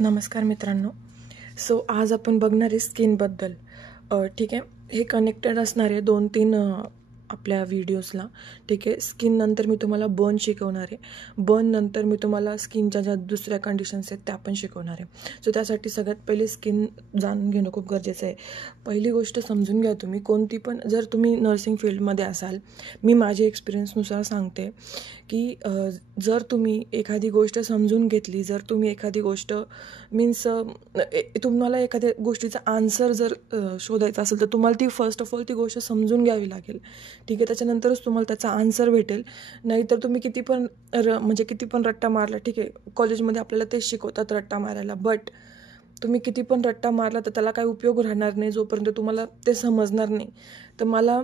नमस्कार मित्रांनो. आज आपण बघणार आहे स्किनबद्दल. ठीक आहे. हे कनेक्टेड असणार आहे 2-3 आपल्या व्हिडिओजला. ठीक आहे. स्किन नंतर मी तुम्हाला बर्न शिकवणार आहे. बर्न नंतर मी तुम्हाला स्किनच्या ज्या दुसऱ्या कंडिशन्स आहेत त्या पण शिकवणार आहे. त्यासाठी सगळ्यात पहिले स्किन जाणून घेणं खूप गरजेचं आहे. पहिली गोष्ट समजून घ्या, तुम्ही कोणती पण जर तुम्ही नर्सिंग फील्डमध्ये असाल, मी माझ्या एक्सपिरियन्सनुसार सांगते की जर तुम्ही एखादी गोष्ट समजून घेतली, जर तुम्ही एखादी गोष्ट मीन्स तुम्हाला एखाद्या गोष्टीचा आन्सर जर शोधायचा असेल तर तुम्हाला ती फर्स्ट ऑफ ऑल ती गोष्ट समजून घ्यावी लागेल. ठीक आहे. त्याच्यानंतरच तुम्हाला त्याचा आन्सर भेटेल. नाहीतर तुम्ही किती पण रट्टा मारला. ठीक आहे. कॉलेजमध्ये आपल्याला तेच शिकवतात रट्टा मारायला, बट तुम्ही किती पण रट्टा मारला तर त्याला काही उपयोग राहणार नाही जोपर्यंत तुम्हाला ते समजणार नाही. तर मला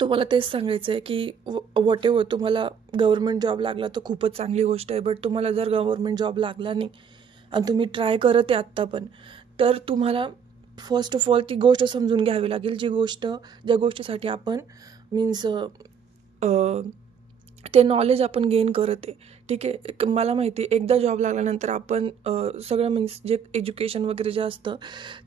तुम्हाला तेच सांगायचं आहे की व्हॉट एव्हर तुम्हाला गव्हर्नमेंट जॉब लागला तर खूपच चांगली गोष्ट आहे, बट तुम्हाला जर गव्हर्नमेंट जॉब लागला नाही आणि तुम्ही ट्राय करत आहे आत्ता पण, तर तुम्हाला फर्स्ट ऑफ ऑल ती गोष्ट समजून घ्यावी लागेल, ज्या गोष्टीसाठी आपण मीन्स ते नॉलेज आपण गेन करत आहे. ठीक आहे. मला माहिती आहे एकदा जॉब लागल्यानंतर आपण सगळं मीन्स जे एज्युकेशन वगैरे जे असतं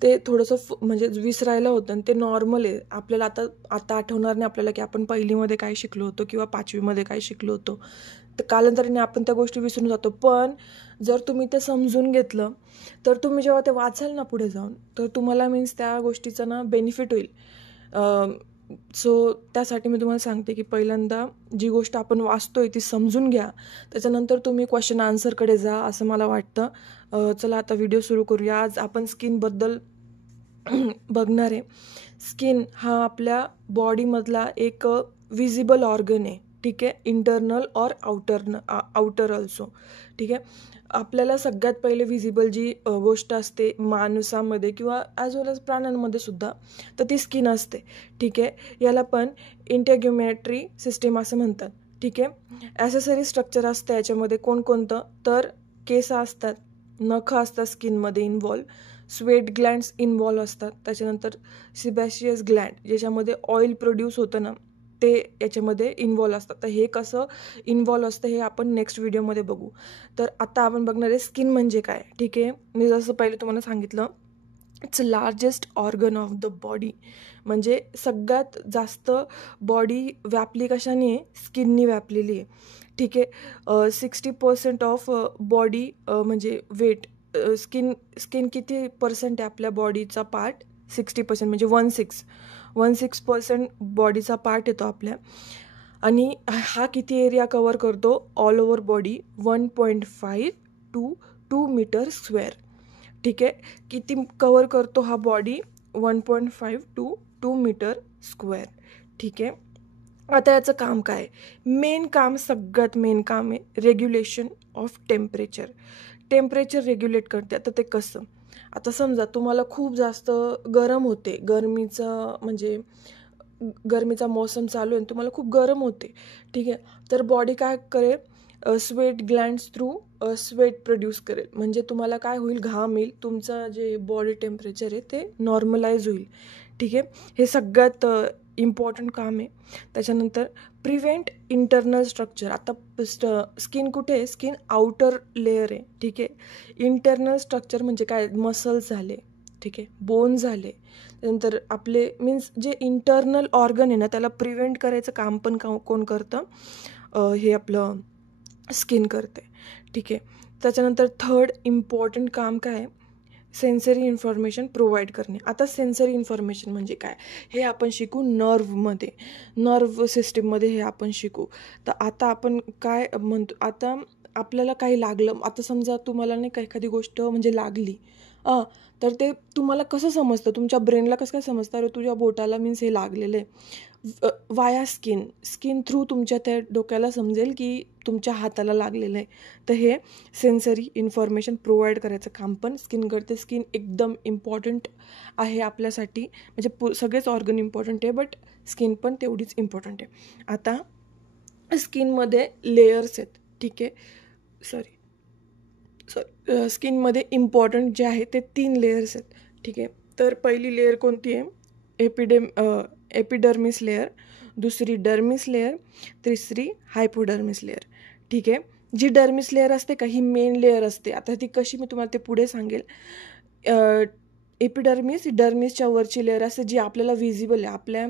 ते थोडंसं म्हणजे विसरायला होतं आणि ते नॉर्मल आहे. आपल्याला आता आठवणार नाही आपल्याला की आपण पहिलीमध्ये काय शिकलो होतो किंवा 5वीमध्ये काय शिकलो होतो. तर कालांतराने आपण त्या गोष्टी विसरून जातो. पण जर तुम्ही ते समजून घेतलं तर तुम्ही जेव्हा ते वाचाल ना पुढे जाऊन, तर तुम्हाला मीन्स त्या गोष्टीचा ना बेनिफिट होईल. त्यासाठी मी तुम्हाला सांगते की पहिल्यांदा जी गोष्ट आपण वाचतोय ती समजून घ्या, त्याच्यानंतर तुम्ही क्वेश्चन आन्सरकडे जा असं मला वाटतं. चला आता व्हिडिओ सुरू करूया. आज आपण स्किनबद्दल बघणार आहे. स्किन हा आपल्या बॉडीमधला एक विजिबल ऑर्गन आहे. ठीक आहे. इंटरनल और आउटर ऑल्सो. ठीक आहे. आपल्याला सगळ्यात पहिले विजिबल जी गोष्ट असते माणसामध्ये किंवा ॲज वेल एज प्राण्यांमध्ये सुद्धा, तर ती स्किन असते. ठीक आहे. याला पण इंटेग्युमेटरी सिस्टीम असं म्हणतात. ठीक आहे. ॲसेसरी स्ट्रक्चर असतं याच्यामध्ये. कोणकोणतं तर केस असतात, नखं असतात स्किनमध्ये इन्व्हॉल्व, स्वेट ग्लँड्स इन्व्हॉल्व असतात, त्याच्यानंतर सिबॅशियस ग्लँड ज्याच्यामध्ये ऑइल प्रोड्यूस होतं ना ते याच्यामध्ये इन्व्हॉल्व असतात. तर हे कसं इन्व्हॉल्व असतं हे आपण नेक्स्ट व्हिडिओमध्ये बघू. तर आता आपण बघणार आहे स्किन म्हणजे काय. ठीक आहे. मी जसं पहिले तुम्हाला सांगितलं, its largest organ of the body. म्हणजे सगळ्यात जास्त बॉडी व्यापली कशाने आहे? स्किननी व्यापलेली आहे. ठीक आहे. 60% ऑफ बॉडी म्हणजे वेट, स्किन किती पर्सेंट आहे आपल्या बॉडीचा पार्ट? 60% म्हणजे 16% बॉडीचा पार्ट येतो आपल्या. आणि हा किती एरिया कवर करतो? All over body 1.5 to 2 metre square. ठीक आहे. किती कवर करतो हा बॉडी? 1.5 to 2 metre square. ठीक आहे. आता याचं काम काय? सगळ्यात मेन काम आहे रेग्युलेशन ऑफ टेम्परेचर रेग्युलेट करते. आता ते कसं? आता समजा तुम्हाला खूप जास्त गरम होते, गरमीचा मोसम चालू आहे, तुम्हाला खूप गरम होते. ठीक आहे. तर बॉडी काय करेल? Sweat glands through sweat produce करेल. म्हणजे तुम्हाला काय होईल? घाम येईल, तुमचं जे बॉडी टेम्परेचर आहे ते नॉर्मलाइज होईल. ठीक आहे. हे सगळ्यात इम्पॉर्टंट काम आहे. त्याच्यानंतर प्रिव्हेंट इंटरनल स्ट्रक्चर. आता स्किन कुठे आहे? स्किन आउटर लेअर आहे. ठीक आहे. इंटरनल स्ट्रक्चर म्हणजे काय? मसल्स झाले, ठीक आहे, बोन झाले. त्यानंतर आपले मीन्स जे इंटरनल ऑर्गन आहे ना त्याला प्रिव्हेंट करायचं काम पण कोण करतं? हे आपलं स्किन करते. ठीक आहे. त्याच्यानंतर थर्ड इम्पॉर्टंट काम काय आहे? सेन्सरी इन्फॉर्मेशन प्रोव्हाइड करणे. आता सेन्सरी इन्फॉर्मेशन म्हणजे काय हे आपण शिकू नर्व सिस्टीममध्ये हे आपण शिकू. तर आता आपण काय म्हणतो, आता आपल्याला काही लागलं, आता समजा तुम्हाला नाही का एखादी गोष्ट म्हणजे लागली, तर ते तुम्हाला कसं समजतं? तुमच्या ब्रेनला कसं काय समजतं? अरे तुझ्या बोटाला मीन्स हे लागलेलं आहे. वाया स्किन थ्रू तुमच्या त्या डोक्याला समजेल की तुमच्या हाताला लागलेलं आहे. तर हे सेन्सरी इन्फॉर्मेशन प्रोव्हाइड करायचं काम पण स्किन करते. स्किन एकदम इम्पॉर्टंट आहे आपल्यासाठी. म्हणजे सगळेच ऑर्गन इम्पॉर्टंट आहे, बट स्किन पण तेवढीच इम्पॉर्टंट आहे. आता स्किनमध्ये लेयर्स आहेत. ठीक आहे. स्किनमध्ये इम्पॉर्टंट जे आहे ते 3 लेयर्स आहेत. ठीक आहे. तर पहिली लेयर कोणती आहे? एपिडर्मिस लेयर, दुसरी डर्मिस लेयर, तिसरी हायपोडर्मिस लेयर. ठीक आहे. जी डर्मिस लेअर असते का, ही मेन लेअर असते. आता ती कशी मी तुम्हाला ते पुढे सांगेल. एपिडर्मिस डर्मिसच्या वरची लेअर असते जी आपल्याला व्हिजिबल आहे.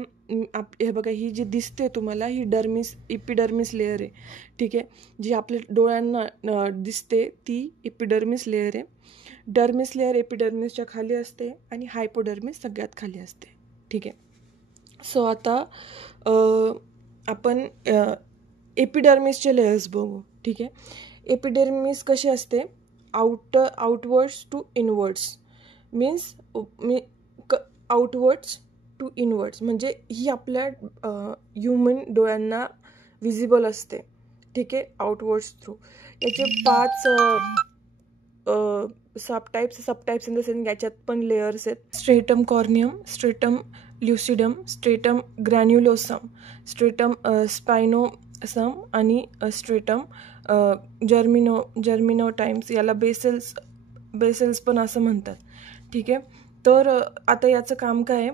हे बघा, ही जी दिसते तुम्हाला, ही एपिडर्मिस लेअर आहे. ठीक आहे, जी आपल्या डोळ्यांना दिसते ती एपिडर्मिस लेअर आहे. डर्मिस लेअर एपिडर्मिसच्या खाली असते आणि हायपोडर्मिस सगळ्यात खाली असते. ठीक आहे. सो आता आपण एपिडर्मिसचे लेयर्स बघू. ठीक आहे. एपिडर्मिस कशी असते, outwards to inwards means outwards to inwards, म्हणजे ही आपल्या ह्युमन डोळ्यांना विजिबल असते. ठीक आहे, आउटवर्ड्स थ्रू. याचे 5 सबटाइप्स इन द सेन्स याच्यात पण लेयर्स आहेत. Stratum corneum, stratum lucidum, stratum granulosum, stratum spinosum आणि स्ट्रेटम जर्मिनोटाइम्स. याला बेसेल्स पण असं म्हणतात. ठीक आहे. तर आता याचं काम काय आहे,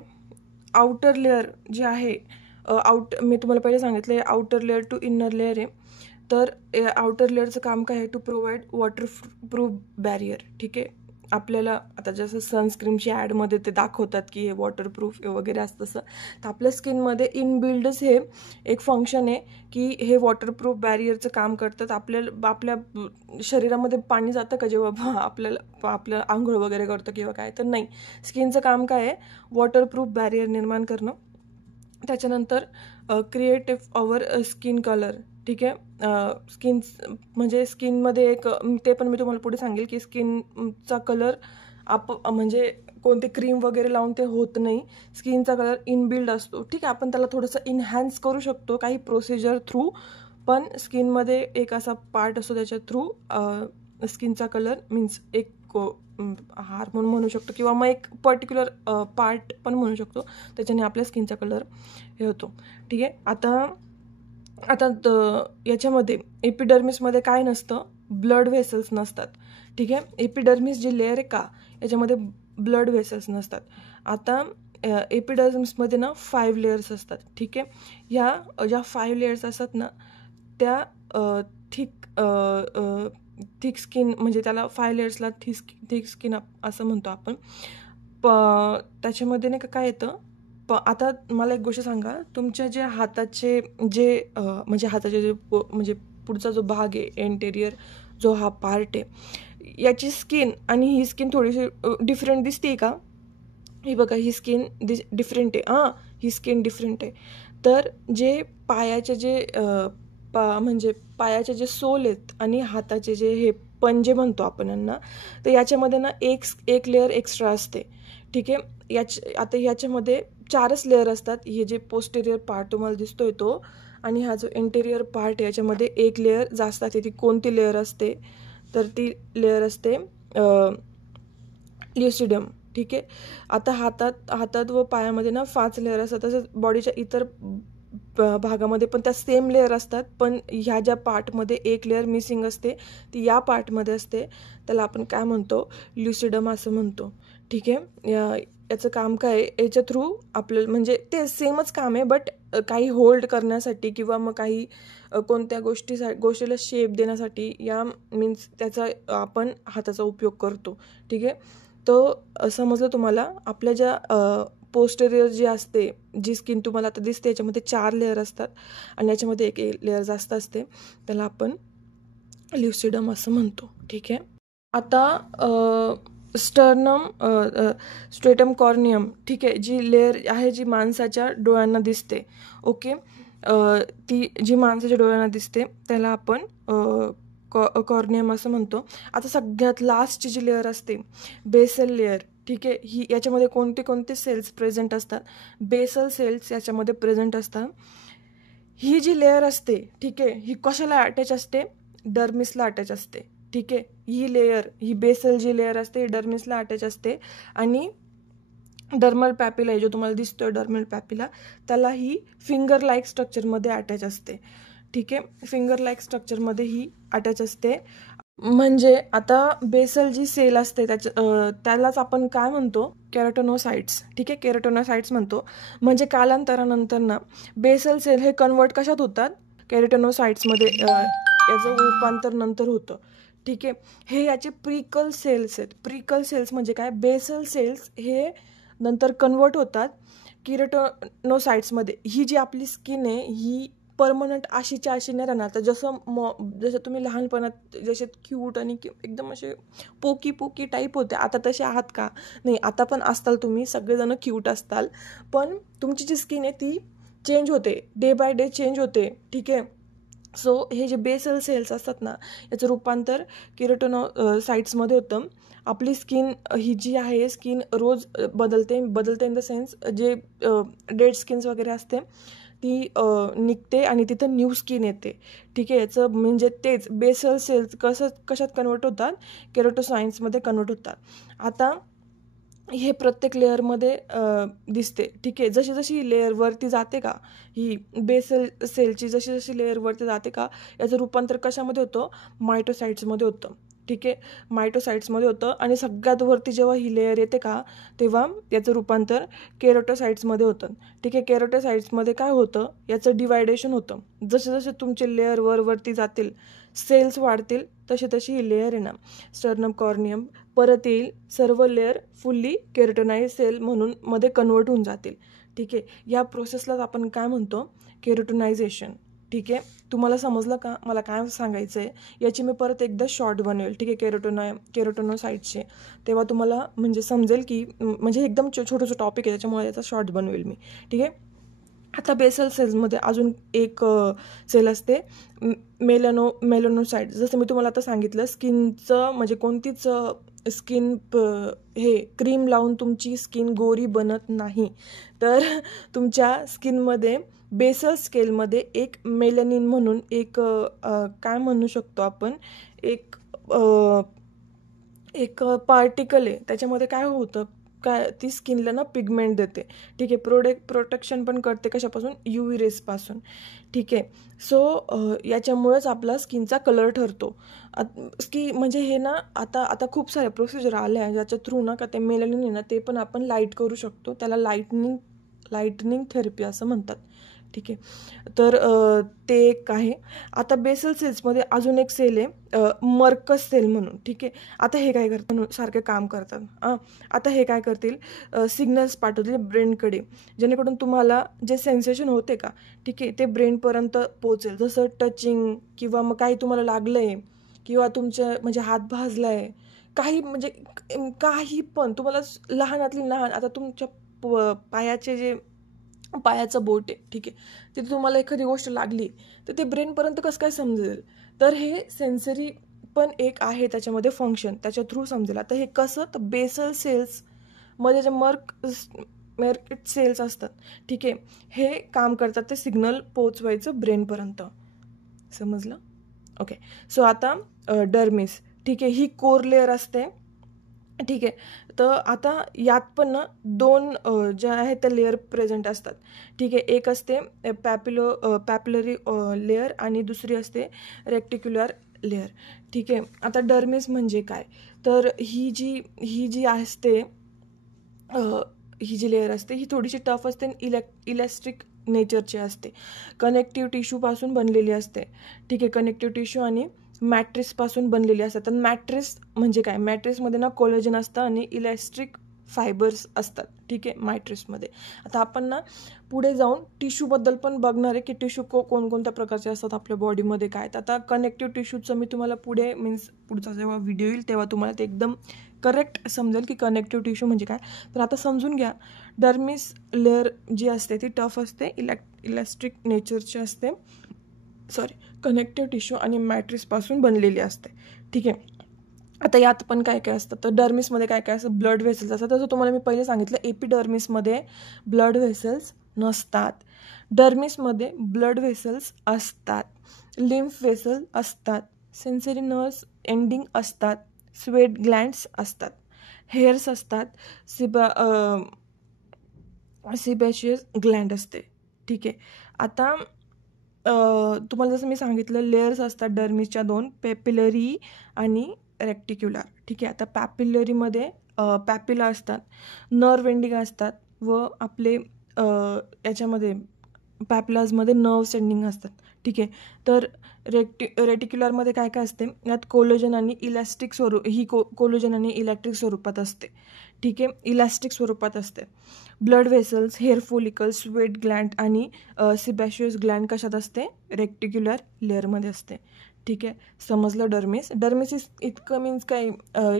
आउटर लेअर जे आहे, मी तुम्हाला पहिले सांगितलं outer layer to inner layer आहे. तर आउटर लेअरचं काम काय आहे, टू प्रोव्हाइड वॉटरप्रूफ बॅरियर. ठीक आहे. आपल्याला आता जसं सनस्क्रीमची ॲडमध्ये ते दाखवतात की हे वॉटरप्रूफ वगैरे असतं तसं, तर आपल्या स्किनमध्ये इनबिल्डच हे एक फंक्शन आहे की हे वॉटरप्रूफ बॅरियरचं काम करतात. आपल्या शरीरामध्ये पाणी जातं का जेव्हा आपलं आंघोळ वगैरे करतो किंवा काय, तर नाही. स्किनचं काम काय आहे, वॉटरप्रूफ बॅरियर निर्माण करणं. त्याच्यानंतर क्रिएट अवर स्किन कलर. ठीक आहे. म्हणजे स्किनमध्ये एक, ते पण मी तुम्हाला पुढे सांगेल की स्किनचा कलर म्हणजे कोणते क्रीम वगैरे लावून ते होत नाही. स्किनचा कलर इनबिल्ड असतो. ठीक आहे. आपण त्याला थोडंसं इन्हॅन्स करू शकतो काही प्रोसिजर थ्रू, पण स्किनमध्ये एक असा पार्ट असतो त्याच्या थ्रू स्किनचा कलर मीन्स एक हार्मोन म्हणू शकतो किंवा मग एक पर्टिक्युलर पार्ट पण म्हणू शकतो, त्याच्याने आपल्या स्किनचा कलर हे होतो. ठीक आहे. आता याच्यामध्ये एपिडर्मिसमध्ये काय नसतं, ब्लड व्हेसल्स नसतात. ठीक आहे. एपिडर्मिस जी लेअर आहे का, याच्यामध्ये ब्लड व्हेसल्स नसतात. आता एपिडर्मिसमध्ये ना 5 लेयर्स असतात. ठीक आहे. ह्या ज्या 5 लेयर्स असतात ना, त्या थिक स्किन, म्हणजे त्याला 5 लेयर्सला थिक स्किन असं म्हणतो आपण. त्याच्यामध्ये नाही का काय येतं, आता मला एक गोष्ट सांगा, तुमच्या जे हाताचे म्हणजे पुढचा जो भाग आहे, एंटेरियर जो हा पार्ट आहे, याची स्किन आणि ही स्किन थोडीशी डिफरंट दिसते का? ही बघा, ही स्किन डिफरंट आहे. ही स्किन डिफरंट आहे. तर जे पायाचे म्हणजे पायाचे जे सोल आहेत आणि हाताचे जे हे पंजे म्हणतो आपण यांना, तर याच्यामध्ये ना एक लेअर एक्स्ट्रा असते. ठीक आहे. आता याच्यामध्ये 4च लेअर असतात. हे जे पोस्टेरियर पार्ट तुम्हाला दिसतोय तो, आणि हा जो इंटेरियर पार्ट आहे याच्यामध्ये एक लेअर जास्त असते. ती कोणती लेअर असते, तर ती लेअर असते ल्युसिडम. ठीक आहे. आता हातात व पायामध्ये ना 5 लेअर असतात. तसंच बॉडीच्या इतर भागामध्ये पण त्या सेम लेअर असतात, पण ह्या ज्या पार्टमध्ये एक लेअर मिसिंग असते ती या पार्टमध्ये असते. त्याला आपण काय म्हणतो, ल्युसिडम असं म्हणतो. ठीक आहे. याचं काम काय आहे, याच्या थ्रू आपल्याला म्हणजे ते सेमच काम आहे, बट काही होल्ड करण्यासाठी किंवा मग काही कोणत्या गोष्टीला शेप देण्यासाठी या मीन्स त्याचा आपण हाताचा उपयोग करतो. ठीक आहे. तो समजलं तुम्हाला. आपल्या ज्या पोस्टेरियर जी असते, जी स्किन तुम्हाला आता दिसते, याच्यामध्ये 4 लेअर असतात आणि याच्यामध्ये एक लेअर जास्त असते, त्याला आपण ल्युसिडम असं म्हणतो. ठीक आहे. आता स्ट्रेटम कॉर्नियम. ठीक आहे. जी लेअर आहे जी माणसाच्या डोळ्यांना दिसते. ओके. ती जी माणसाच्या डोळ्यांना दिसते त्याला आपण कॉर्नियम असं म्हणतो. आता सगळ्यात लास्टची जी लेअर असते, बेसल लेअर. ठीक आहे. ही याच्यामध्ये कोणते सेल्स प्रेझेंट असतात, बेसल सेल्स याच्यामध्ये प्रेझेंट असतात. ही जी लेअर असते, ठीक आहे, ही कशाला अटॅच असते, डर्मिसला अटॅच असते. ठीक आहे. ही बेसल जी लेअर असते डर्मिसला अटॅच असते आणि डर्मल पॅपिला जो तुम्हाला दिसतोय, डर्मल पॅपिला, त्याला ही फिंगर लाईक स्ट्रक्चरमध्ये अटॅच असते. ठीक आहे. फिंगर लाईक स्ट्रक्चरमध्ये ही अटॅच असते. म्हणजे आता बेसल जी सेल असते त्यालाच आपण काय म्हणतो, केराटिनोसाइट्स. ठीक आहे. केराटिनोसाइट्स म्हणतो. म्हणजे कालांतरानंतर ना बेसल सेल हे कन्वर्ट कशात होतात, केराटिनोसाइट्समध्ये याचं रूपांतर नंतर होतं. ठीक आहे, हे याचे प्रिकल सेल्स आहेत. प्रिकल सेल्स म्हणजे काय, बेसल सेल्स हे नंतर कन्वर्ट होतात किरेटोनोसाइट्समध्ये. ही जी आपली स्किन आहे ही परमनंट अशीच्या अशी नाही राहणार. तर जसं तुम्ही लहानपणात जसे क्यूट आणि एकदम असे पोकी टाईप होते, आता तसे आहात का? नाही, आता पण असताल तुम्ही, सगळेजण क्यूट असताल, पण तुमची जी स्किन आहे ती चेंज होते, डे बाय डे चेंज होते. ठीक आहे, सो हे जे बेसल सेल्स असतात ना, याचं रूपांतर किरेटोनोसाइट्समध्ये होतं. आपली स्किन ही जी आहे, स्किन रोज बदलते इन द सेन्स जे डेड स्किन्स वगैरे असते ती निघते आणि तिथं न्यू स्किन येते. ठीक आहे, याचं म्हणजे तेच बेसल सेल्स कशात कन्वर्ट होतात, केरोटोसाइट्समध्ये कन्वर्ट होतात. आता हे प्रत्येक लेअरमध्ये दिसते. ठीक आहे, जशी जशी लेअर वरती जाते का, ही बेसल सेलची जशी जशी लेअर वरती जाते का, याचं रूपांतर कशामध्ये होतं, मायटोसाइट्समध्ये होतं. ठीक आहे, मायटोसाइट्समध्ये होतं. आणि सगळ्यात वरती जेव्हा ही लेअर येते का, तेव्हा याचं रूपांतर केरोटोसाइट्समध्ये होतं. ठीक आहे, केरोटोसाइट्समध्ये काय होतं, याचं डिवायडेशन होतं. जसे जसे तुमचे लेअर वरती जातील, सेल्स वाढतील, तशी तशी ही लेअर आहे ना, स्टर्नम कॉर्नियम परत येईल, सर्व लेअर फुल्ली केरोटोनाइज सेल म्हणून मध्ये कन्वर्ट होऊन जातील. ठीक आहे, या प्रोसेसलाच आपण काय म्हणतो, केरोटोनायझेशन. ठीक आहे, तुम्हाला समजलं का मला काय सांगायचं आहे? याची मी परत एकदा शॉर्ट बनवेल. ठीक आहे, केरोटोनोसाइट्सचे, तेव्हा तुम्हाला म्हणजे समजेल की म्हणजे एकदम छोटंसं टॉपिक आहे, त्याच्यामुळे याचा शॉर्ट बनवेल मी. ठीक आहे, आता बेसल सेल्समध्ये अजून एक सेल असते, मेलॅनोसाइट. जसं मी तुम्हाला आता सांगितलं, स्किनचं म्हणजे कोणतीच स्किन हे क्रीम लावून तुमची स्किन गोरी बनत नाही. तर तुमच्या स्किनमध्ये बेसल स्केलमध्ये एक मेलॅनिन म्हणून एक काय म्हणू शकतो आपण, एक पार्टिकल आहे. त्याच्यामध्ये काय होतं, काय ती स्किनला ना पिगमेंट देते. ठीक आहे, प्रोटेक्शन पण करते कशापासून, UV रेसपासून. ठीक आहे, सो याच्यामुळेच आपला स्किनचा कलर ठरतो. म्हणजे हे ना आता खूप साऱ्या प्रोसिजर आल्या आहे ज्याच्या थ्रू ना का ते मेलॅनिन आहे ना ते पण आपण लाईट करू शकतो. त्याला लाईटनिंग थेरपी असं म्हणतात. ठीक आहे, तर ते एक आहे. आता बेसल सेल्समध्ये अजून एक सेल आहे, मर्कस सेल म्हणून. ठीक आहे, आता हे काय करतात, सारखे काम करतात. आता हे काय करतील, सिग्नल्स पाठवतील ब्रेनकडे, जेणेकरून तुम्हाला जे सेन्सेशन होते का, ठीक आहे, ते ब्रेनपर्यंत पोहोचेल. जसं टचिंग किंवा मग काही तुम्हाला लागलं आहे किंवा तुमच्या म्हणजे हात भाजला आहे, काही म्हणजे काही पण तुम्हाला लहानातली लहान, आता तुमच्या पायाचं बोट आहे. ठीक आहे, तिथे तुम्हाला एखादी गोष्ट लागली तर ते ब्रेनपर्यंत कसं काय समजेल? तर हे सेन्सरी पण एक आहे त्याच्यामध्ये फंक्शन, त्याच्या थ्रू समजेल. आता हे कसं, तर बेसल सेल्समध्ये जे मर्केट सेल्स असतात, ठीक आहे, हे काम करतात ते सिग्नल पोचवायचं ब्रेनपर्यंत. समजलं? ओके, सो आता डर्मिस. ठीक आहे, ही कोर लेअर असते. ठीक आहे, तर आता यात पण ना दोन ज्या आहेत त्या लेअर प्रेझेंट असतात. ठीक आहे, एक असते पॅप्युलरी लेअर आणि दुसरी असते रेक्टिक्युलर लेअर. ठीक आहे, आता डर्मिस म्हणजे काय, तर ही जी असते, ही जी लेअर असते ही थोडीशी टफ असते आणि इलॅस्टिक नेचरची असते. कनेक्टिव्ह टिश्यूपासून बनलेली असते. ठीक आहे, कनेक्टिव्ह टिश्यू आणि मॅट्रिक्सपासून बनलेली असतात. तर मॅट्रिक्स म्हणजे काय, मॅट्रिक्समध्ये ना कोलेजन असतं आणि इलॅस्टिक फायबर्स असतात. ठीक आहे, मॅट्रिक्समध्ये. आता आपण ना पुढे जाऊन टिश्यूबद्दल पण बघणार आहे की टिश्यू कोणकोणत्या प्रकारचे असतात आपल्या बॉडीमध्ये काय. तर आता कनेक्टिव्ह टिश्यूचं मी तुम्हाला पुढचा जेव्हा व्हिडिओ येईल तेव्हा तुम्हाला ते एकदम करेक्ट समजेल की कनेक्टिव्ह टिश्यू म्हणजे काय. तर आता समजून घ्या, डर्मिस लेअर जी असते ती टफ असते, इलॅस्टिक नेचरची असते, कनेक्टिव्ह टिश्यू आणि मॅट्रिक्सपासून बनलेली असते. ठीक आहे, आता यात पण काय काय असतं, तर डर्मिसमध्ये काय काय असतं, ब्लड व्हेसल्स असतात. तसं तुम्हाला मी पहिले सांगितलं, एपिडर्मिसमध्ये ब्लड व्हेसल्स नसतात, डर्मिसमध्ये ब्लड व्हेसल्स असतात, लिम्फ व्हेसल असतात, सेन्सरी नर्व्स एंडिंग असतात, स्वेट ग्लँड्स असतात, हेअर्स असतात, सिबॅशियस ग्लँड असते. ठीक आहे, आता तुम्हाला जसं मी सांगितलं लेयर्स असतात डर्मिसच्या दोन, पॅपिलरी आणि रेक्टिक्युलर. ठीक आहे, आता पॅपिलरीमध्ये पॅपिला असतात, नर्व एंडिंग असतात व आपले याच्यामध्ये पॅपलाजमध्ये नर्व सेंडिंग असतात. ठीक आहे. तर रेटिक्युलरमध्ये काय काय असते, यात कोलेजन आणि इलॅस्टिक कोलेजन आणि इलेक्ट्रिक स्वरूपात असते. ठीक आहे. इलॅस्टिक स्वरूपात असते. Blood vessels, hair follicles, sweat Gland आणि सिबॅशियस ग्लँड कशात असते, रेक्टिक्युलर लेअरमध्ये असते. ठीक आहे. समजलं डर्मिस इतकं मीन्स काय,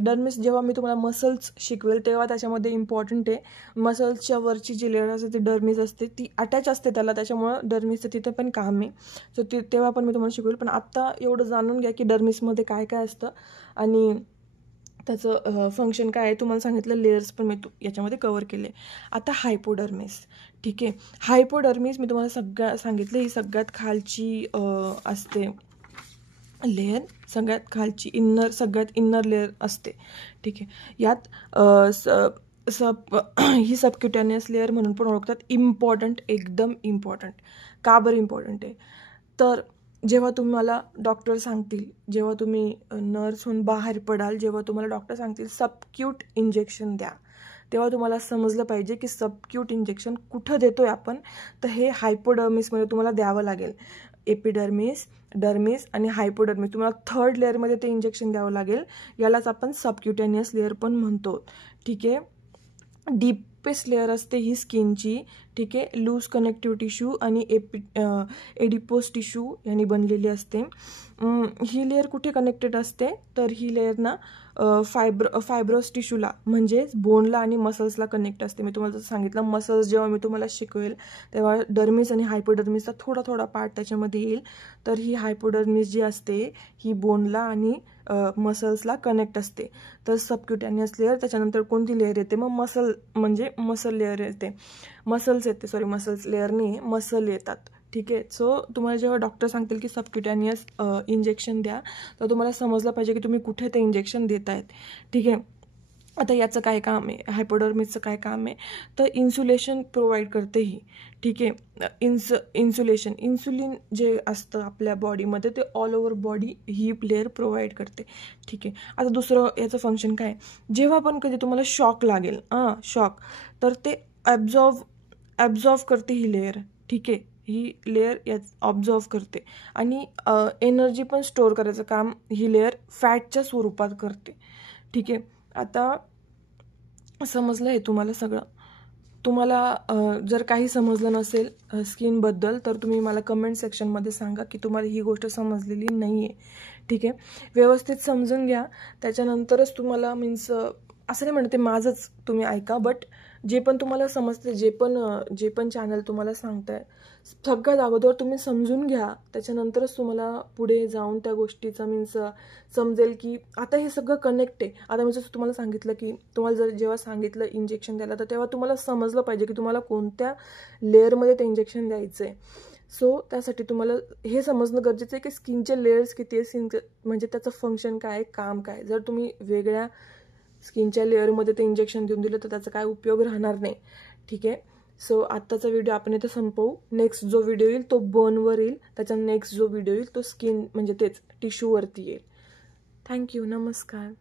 डर्मिस जेव्हा मी तुम्हाला मसल्स शिकवेल तेव्हा त्याच्यामध्ये इम्पॉर्टंट आहे. मसल्सच्या वरची जी लेअर असते ती डर्मिस असते, ती अटॅच असते त्याला, त्याच्यामुळं डर्मिसचं तिथं पण काम आहे. सो तेव्हा पण मी तुम्हाला शिकवेल. पण आत्ता एवढं जाणून घ्या की डर्मिसमध्ये काय काय असतं आणि त्याचं फंक्शन काय आहे. तुम्हाला सांगितलं लेयर्स पण मी याच्यामध्ये कवर केले. आता हायपोडर्मिस. ठीक आहे. हायपोडर्मिस मी तुम्हाला सांगितलं ही सगळ्यात खालची असते लेयर, सगळ्यात खालची सगळ्यात इन्नर लेअर असते. ठीक आहे. यात ही सबक्युटॅनियस लेअर म्हणून पण ओळखतात. इम्पॉर्टंट, एकदम इम्पॉर्टंट. का बरं इम्पॉर्टंट आहे, तर जेव्हा तुम्हाला डॉक्टर सांगतील, जेव्हा तुम्ही नर्स होऊन बाहेर पडाल, जेव्हा तुम्हाला डॉक्टर सांगतील सबक्यूट इंजेक्शन द्या, तेव्हा तुम्हाला समजलं पाहिजे की सबक्यूट इंजेक्शन कुठं देतोय आपण, तर हे हायपोडर्मिसमध्ये तुम्हाला द्यावं लागेल. एपिडर्मिस, डर्मिस आणि हायपोडर्मिस, तुम्हाला थर्ड लेअरमध्ये ते इंजेक्शन द्यावं लागेल. यालाच आपण सबक्युटेनियस लेअर पण म्हणतो. ठीक आहे. डीपेस्ट लेअर असते ही स्किनची. ठीक आहे. लूज कनेक्टिव्ह टिश्यू आणि एडिपोस टिश्यू यांनी बनलेली असते. ही लेअर कुठे कनेक्टेड असते, तर ही लेअर ना फायब्रस टिश्यूला म्हणजेच बोनला आणि मसल्सला कनेक्ट असते. मी तुम्हाला जसं सांगितलं, मसल्स जेव्हा मी तुम्हाला शिकवेल तेव्हा डर्मिस आणि हायपोडर्मिसचा थोडा थोडा पार्ट त्याच्यामध्ये येईल. तर ही हायपोडर्मिस जी असते ही बोनला आणि मसल्सला कनेक्ट असते. तर सबक्युटॅनियस लेअर, त्याच्यानंतर कोणती लेअर येते, मग मसल लेअर येते, मसल्स लेअरनी मसल येतात. ठीक आहे. सो तुम्हाला जेव्हा डॉक्टर सांगतील की सबक्युटॅनियस इंजेक्शन द्या, तर तुम्हाला समजलं पाहिजे की तुम्ही कुठे ते इंजेक्शन देत आहेत. ठीक आहे. आता याचं काय काम आहे, हायपोडर्मिसचं काय काम आहे, तर इन्सुलेशन प्रोव्हाइड करते ही. ठीक आहे. इन्सुलिन जे असतं आपल्या बॉडीमध्ये ते ऑल ओव्हर बॉडी ही लेअर प्रोव्हाइड करते. ठीक आहे. आता दुसरं याचं फंक्शन काय, जेव्हा पण कधी तुम्हाला शॉक लागेल, शॉक, तर ते ॲब्झॉर्व करते ही लेअर. ठीक आहे. ही लेअर ऑब्झर्व करते आणि एनर्जी पण स्टोअर करायचं काम ही लेअर फॅटच्या स्वरूपात करते. ठीक आहे. आता समजलं आहे तुम्हाला सगळं. तुम्हाला जर काही समजलं नसेल स्किनबद्दल तर तुम्ही मला कमेंट सेक्शनमध्ये सांगा की तुम्हाला ही गोष्ट समजलेली नाही आहे. ठीक आहे. व्यवस्थित समजून घ्या, त्याच्यानंतरच तुम्हाला मीन्स असं नाही म्हणते माझंच तुम्ही ऐका, बट जे पण तुम्हाला समजते, जे पण चॅनल तुम्हाला सांगताय, सगळ्यात अगोदर तुम्ही समजून घ्या, त्याच्यानंतरच तुम्हाला पुढे जाऊन त्या गोष्टीचा मीन्स समजेल की आता हे सगळं कनेक्ट आहे. आता मी जसं तुम्हाला सांगितलं की तुम्हाला जेव्हा सांगितलं इंजेक्शन द्यायला, तर तेव्हा तुम्हाला समजलं पाहिजे की तुम्हाला कोणत्या लेअरमध्ये ते इंजेक्शन द्यायचं आहे. सो त्यासाठी तुम्हाला हे समजणं गरजेचं आहे की स्किनचे लेयर्स किती आहे, म्हणजे त्याचं फंक्शन काय आहे, काम काय. जर तुम्ही वेगळ्या स्किनच्या लेअरमध्ये ते इंजेक्शन देऊन दिलं तर त्याचा काय उपयोग राहणार नाही. ठीक आहे. सो आत्ताचा व्हिडिओ आपण इथं संपवू. नेक्स्ट जो व्हिडिओ येईल तो बर्नवर येईल, त्याचा नेक्स्ट जो व्हिडिओ येईल तो स्किन म्हणजे तेच टिश्यूवरती येईल. थँक्यू. नमस्कार.